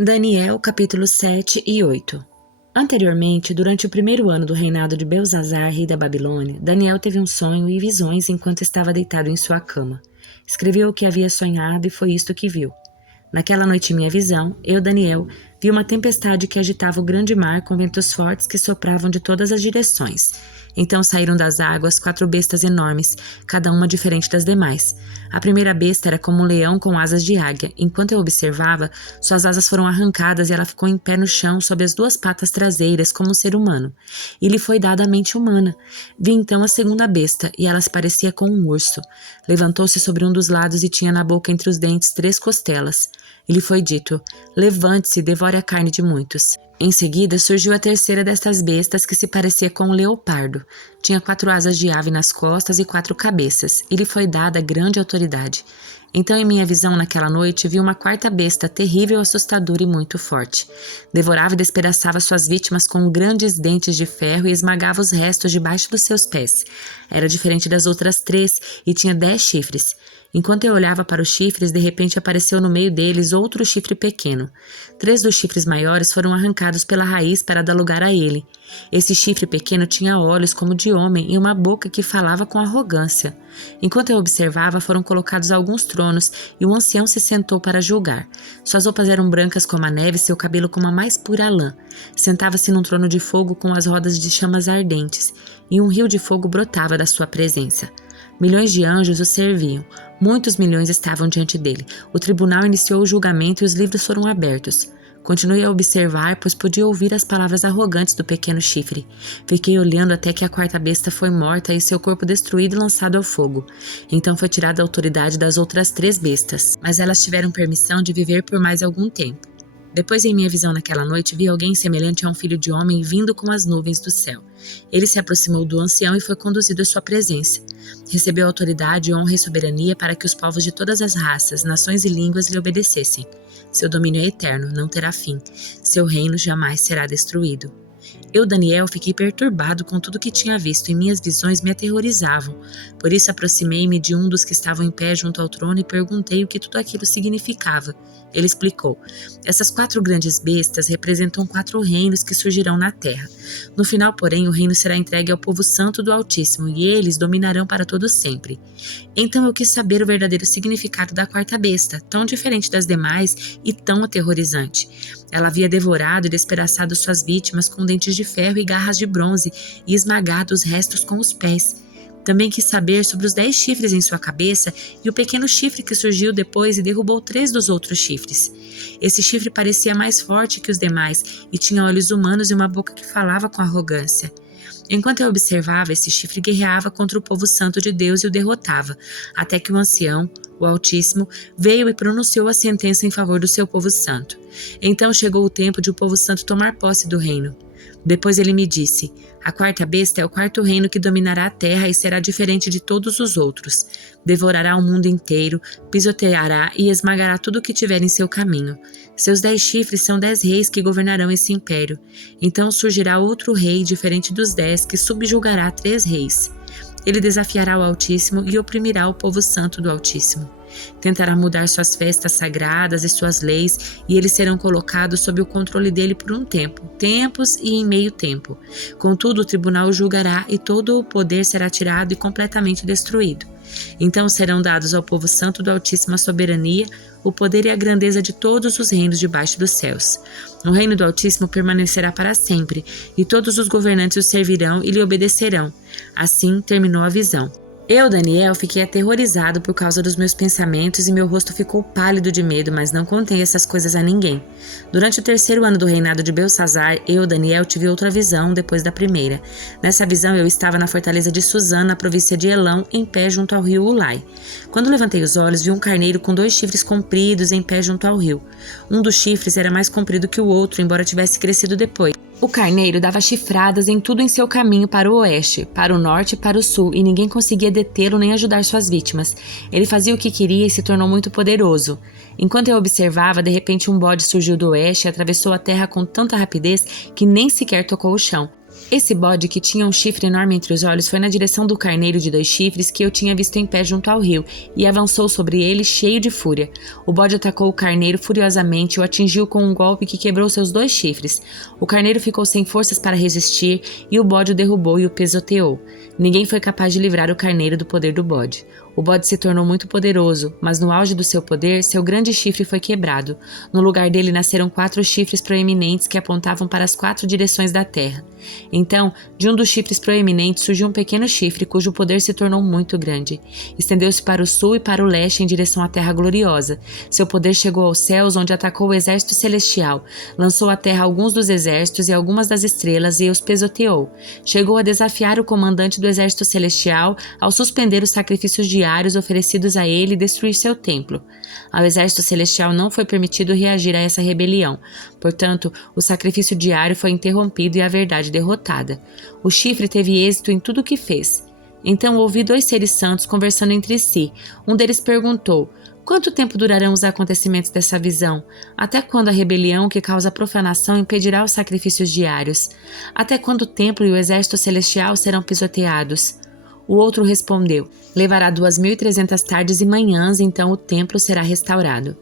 Daniel, capítulo 7 e 8. Anteriormente, durante o primeiro ano do reinado de Belzazar, rei da Babilônia, Daniel teve um sonho e visões enquanto estava deitado em sua cama. Escreveu o que havia sonhado e foi isto que viu. Naquela noite em minha visão, eu, Daniel, vi uma tempestade que agitava o grande mar com ventos fortes que sopravam de todas as direções. Então saíram das águas 4 bestas enormes, cada uma diferente das demais. A primeira besta era como um leão com asas de águia. Enquanto eu observava, suas asas foram arrancadas e ela ficou em pé no chão sob as 2 patas traseiras como um ser humano. E lhe foi dada a mente humana. Vi então a segunda besta, e ela se parecia com um urso. Levantou-se sobre um dos lados e tinha na boca entre os dentes 3 costelas. E lhe foi dito: levante-se e devore a carne de muitos. Em seguida surgiu a terceira destas bestas, que se parecia com um leopardo. Tinha 4 asas de ave nas costas e 4 cabeças, e lhe foi dada grande autoridade. Então, em minha visão naquela noite, vi uma quarta besta, terrível, assustadora e muito forte. Devorava e despedaçava suas vítimas com grandes dentes de ferro e esmagava os restos debaixo dos seus pés. Era diferente das outras 3 e tinha 10 chifres. Enquanto eu olhava para os chifres, de repente apareceu no meio deles outro chifre pequeno. 3 dos chifres maiores foram arrancados pela raiz para dar lugar a ele. Esse chifre pequeno tinha olhos como de homem e uma boca que falava com arrogância. Enquanto eu observava, foram colocados alguns tronos e o ancião se sentou para julgar. Suas roupas eram brancas como a neve e seu cabelo como a mais pura lã. Sentava-se num trono de fogo com as rodas de chamas ardentes, e um rio de fogo brotava da sua presença. Milhões de anjos o serviam. Muitos milhões estavam diante dele. O tribunal iniciou o julgamento e os livros foram abertos. Continuei a observar, pois podia ouvir as palavras arrogantes do pequeno chifre. Fiquei olhando até que a quarta besta foi morta e seu corpo destruído e lançado ao fogo. Então foi tirada a autoridade das outras 3 bestas, mas elas tiveram permissão de viver por mais algum tempo. Depois, em minha visão naquela noite, vi alguém semelhante a um filho de homem vindo com as nuvens do céu. Ele se aproximou do ancião e foi conduzido à sua presença. Recebeu autoridade, honra e soberania para que os povos de todas as raças, nações e línguas lhe obedecessem. Seu domínio é eterno, não terá fim. Seu reino jamais será destruído. Eu, Daniel, fiquei perturbado com tudo que tinha visto e minhas visões me aterrorizavam. Por isso aproximei-me de um dos que estavam em pé junto ao trono e perguntei o que tudo aquilo significava. Ele explicou: essas 4 grandes bestas representam 4 reinos que surgirão na terra. No final, porém, o reino será entregue ao povo santo do Altíssimo e eles dominarão para todo sempre. Então eu quis saber o verdadeiro significado da quarta besta, tão diferente das demais e tão aterrorizante. Ela havia devorado e despedaçado suas vítimas com dentes de ferro e garras de bronze e esmagado os restos com os pés. Também quis saber sobre os 10 chifres em sua cabeça e o pequeno chifre que surgiu depois e derrubou 3 dos outros chifres. Esse chifre parecia mais forte que os demais e tinha olhos humanos e uma boca que falava com arrogância. Enquanto eu observava, esse chifre guerreava contra o povo santo de Deus e o derrotava, até que o ancião, o Altíssimo, veio e pronunciou a sentença em favor do seu povo santo. Então chegou o tempo de o povo santo tomar posse do reino. Depois ele me disse: a quarta besta é o 4º reino que dominará a terra e será diferente de todos os outros. Devorará o mundo inteiro, pisoteará e esmagará tudo o que tiver em seu caminho. Seus 10 chifres são 10 reis que governarão esse império. Então surgirá outro rei diferente dos 10 que subjugará 3 reis. Ele desafiará o Altíssimo e oprimirá o povo santo do Altíssimo. Tentará mudar suas festas sagradas e suas leis, e eles serão colocados sob o controle dele por um tempo, tempos e em meio tempo. Contudo, o tribunal o julgará e todo o poder será tirado e completamente destruído. Então serão dados ao povo santo do Altíssimo a soberania, o poder e a grandeza de todos os reinos debaixo dos céus. O reino do Altíssimo permanecerá para sempre, e todos os governantes o servirão e lhe obedecerão. Assim terminou a visão. Eu, Daniel, fiquei aterrorizado por causa dos meus pensamentos e meu rosto ficou pálido de medo, mas não contei essas coisas a ninguém. Durante o 3º ano do reinado de Belzazar, eu, Daniel, tive outra visão depois da primeira. Nessa visão, eu estava na fortaleza de Suzã, na província de Elão, em pé junto ao rio Ulai. Quando levantei os olhos, vi um carneiro com 2 chifres compridos em pé junto ao rio. Um dos chifres era mais comprido que o outro, embora tivesse crescido depois. O carneiro dava chifradas em tudo em seu caminho para o oeste, para o norte e para o sul, e ninguém conseguia detê-lo nem ajudar suas vítimas. Ele fazia o que queria e se tornou muito poderoso. Enquanto eu observava, de repente um bode surgiu do oeste e atravessou a terra com tanta rapidez que nem sequer tocou o chão. Esse bode que tinha um chifre enorme entre os olhos foi na direção do carneiro de 2 chifres que eu tinha visto em pé junto ao rio e avançou sobre ele cheio de fúria. O bode atacou o carneiro furiosamente e o atingiu com um golpe que quebrou seus 2 chifres. O carneiro ficou sem forças para resistir e o bode o derrubou e o pisoteou. Ninguém foi capaz de livrar o carneiro do poder do bode. O bode se tornou muito poderoso, mas no auge do seu poder, seu grande chifre foi quebrado. No lugar dele nasceram 4 chifres proeminentes que apontavam para as 4 direções da terra. Então, de um dos chifres proeminentes surgiu um pequeno chifre cujo poder se tornou muito grande. Estendeu-se para o sul e para o leste em direção à terra gloriosa. Seu poder chegou aos céus, onde atacou o exército celestial. Lançou à terra alguns dos exércitos e algumas das estrelas e os pisoteou. Chegou a desafiar o comandante do exército celestial ao suspender os sacrifícios diários oferecidos a ele e destruir seu templo. Ao exército celestial não foi permitido reagir a essa rebelião. Portanto, o sacrifício diário foi interrompido e a verdade derrotada. O chifre teve êxito em tudo o que fez. Então ouvi 2 seres santos conversando entre si. Um deles perguntou: quanto tempo durarão os acontecimentos dessa visão? Até quando a rebelião que causa profanação impedirá os sacrifícios diários? Até quando o templo e o exército celestial serão pisoteados? O outro respondeu: levará 2.300 tardes e manhãs, então o templo será restaurado.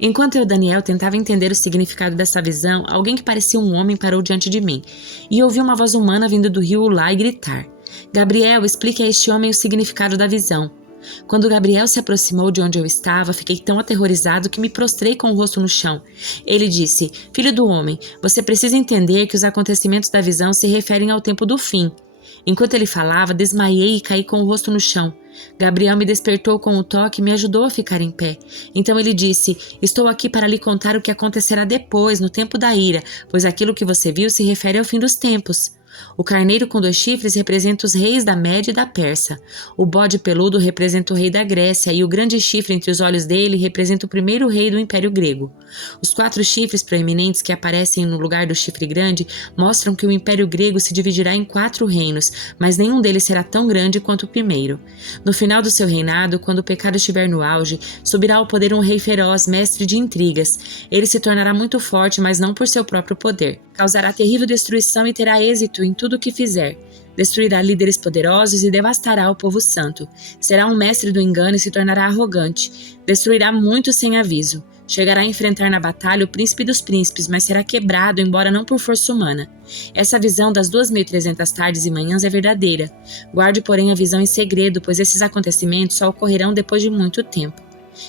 Enquanto eu, Daniel, tentava entender o significado dessa visão, alguém que parecia um homem parou diante de mim, e ouvi uma voz humana vindo do rio Ulá e gritar: Gabriel, explique a este homem o significado da visão. Quando Gabriel se aproximou de onde eu estava, fiquei tão aterrorizado que me prostrei com o rosto no chão. Ele disse: filho do homem, você precisa entender que os acontecimentos da visão se referem ao tempo do fim. Enquanto ele falava, desmaiei e caí com o rosto no chão. Gabriel me despertou com o toque e me ajudou a ficar em pé. Então ele disse: estou aqui para lhe contar o que acontecerá depois, no tempo da ira, pois aquilo que você viu se refere ao fim dos tempos. O carneiro com 2 chifres representa os reis da Média e da Pérsia. O bode peludo representa o rei da Grécia e o grande chifre entre os olhos dele representa o primeiro rei do Império Grego. Os 4 chifres proeminentes que aparecem no lugar do chifre grande mostram que o Império Grego se dividirá em 4 reinos, mas nenhum deles será tão grande quanto o primeiro. No final do seu reinado, quando o pecado estiver no auge, subirá ao poder um rei feroz, mestre de intrigas. Ele se tornará muito forte, mas não por seu próprio poder. Causará terrível destruição e terá êxito em tudo o que fizer. Destruirá líderes poderosos e devastará o povo santo. Será um mestre do engano e se tornará arrogante. Destruirá muitos sem aviso. Chegará a enfrentar na batalha o príncipe dos príncipes, mas será quebrado, embora não por força humana. Essa visão das 2.300 tardes e manhãs é verdadeira. Guarde, porém, a visão em segredo, pois esses acontecimentos só ocorrerão depois de muito tempo.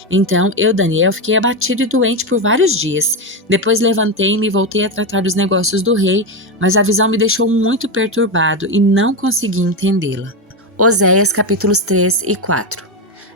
Então, eu, Daniel, fiquei abatido e doente por vários dias. Depois levantei-me e voltei a tratar dos negócios do rei, mas a visão me deixou muito perturbado e não consegui entendê-la. Oséias capítulos 3 e 4.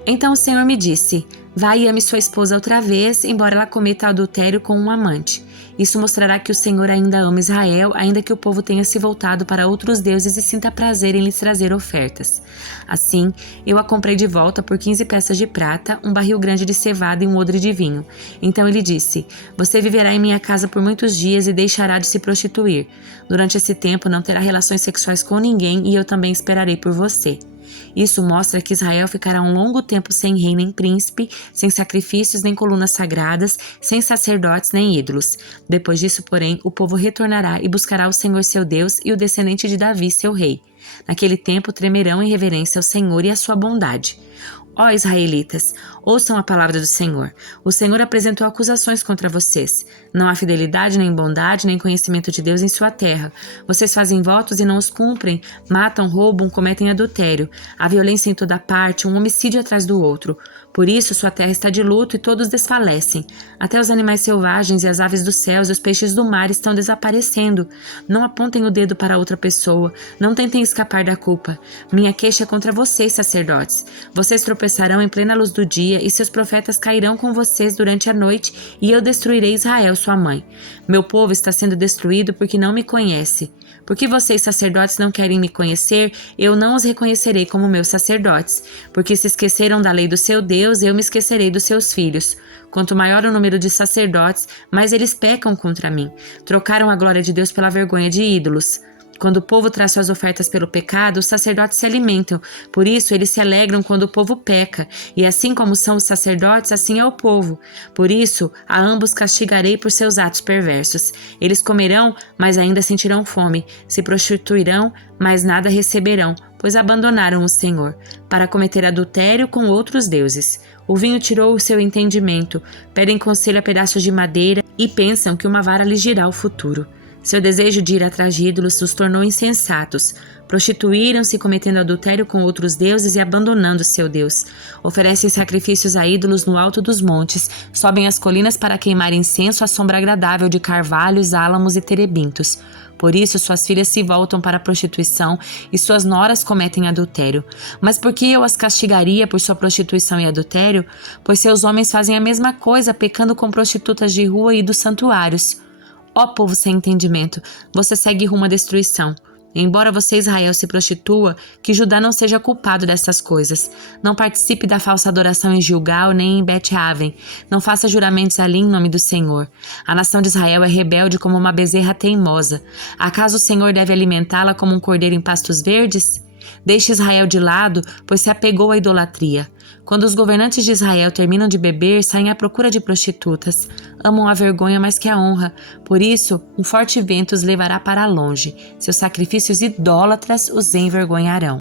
Então o Senhor me disse: vai e ame sua esposa outra vez, embora ela cometa adultério com um amante. Isso mostrará que o Senhor ainda ama Israel, ainda que o povo tenha se voltado para outros deuses e sinta prazer em lhes trazer ofertas. Assim, eu a comprei de volta por 15 peças de prata, um barril grande de cevada e um odre de vinho. Então ele disse: você viverá em minha casa por muitos dias e deixará de se prostituir. Durante esse tempo não terá relações sexuais com ninguém e eu também esperarei por você. Isso mostra que Israel ficará um longo tempo sem rei nem príncipe, sem sacrifícios nem colunas sagradas, sem sacerdotes nem ídolos. Depois disso, porém, o povo retornará e buscará o Senhor seu Deus e o descendente de Davi, seu rei. Naquele tempo tremerão em reverência ao Senhor e à sua bondade. Ó israelitas, ouçam a palavra do Senhor. O Senhor apresentou acusações contra vocês. Não há fidelidade, nem bondade, nem conhecimento de Deus em sua terra. Vocês fazem votos e não os cumprem, matam, roubam, cometem adultério. Há violência em toda parte, um homicídio atrás do outro. Por isso sua terra está de luto e todos desfalecem. Até os animais selvagens e as aves dos céus e os peixes do mar estão desaparecendo. Não apontem o dedo para outra pessoa. Não tentem escapar da culpa. Minha queixa é contra vocês, sacerdotes. Vocês tropeçarão em plena luz do dia e seus profetas cairão com vocês durante a noite e eu destruirei Israel, sua mãe. Meu povo está sendo destruído porque não me conhece. Porque vocês, sacerdotes, não querem me conhecer, eu não os reconhecerei como meus sacerdotes. Porque se esqueceram da lei do seu Deus, eu me esquecerei dos seus filhos. Quanto maior o número de sacerdotes, mais eles pecam contra mim. Trocaram a glória de Deus pela vergonha de ídolos. Quando o povo traz suas ofertas pelo pecado, os sacerdotes se alimentam. Por isso, eles se alegram quando o povo peca. E assim como são os sacerdotes, assim é o povo. Por isso, a ambos castigarei por seus atos perversos. Eles comerão, mas ainda sentirão fome. Se prostituirão, mas nada receberão, pois abandonaram o Senhor, para cometer adultério com outros deuses. O vinho tirou o seu entendimento. Pedem conselho a pedaços de madeira e pensam que uma vara lhes dirá o futuro. Seu desejo de ir atrás de ídolos os tornou insensatos. Prostituíram-se cometendo adultério com outros deuses e abandonando seu Deus. Oferecem sacrifícios a ídolos no alto dos montes, sobem as colinas para queimar incenso à sombra agradável de carvalhos, álamos e terebintos. Por isso suas filhas se voltam para a prostituição e suas noras cometem adultério. Mas por que eu as castigaria por sua prostituição e adultério? Pois seus homens fazem a mesma coisa, pecando com prostitutas de rua e dos santuários. Ó povo sem entendimento, você segue rumo à destruição. Embora você, Israel, se prostitua, que Judá não seja culpado dessas coisas. Não participe da falsa adoração em Gilgal nem em Bet-Aven. Não faça juramentos ali em nome do Senhor. A nação de Israel é rebelde como uma bezerra teimosa. Acaso o Senhor deve alimentá-la como um cordeiro em pastos verdes? Deixe Israel de lado, pois se apegou à idolatria. Quando os governantes de Israel terminam de beber, saem à procura de prostitutas. Amam a vergonha mais que a honra. Por isso, um forte vento os levará para longe. Seus sacrifícios idólatras os envergonharão.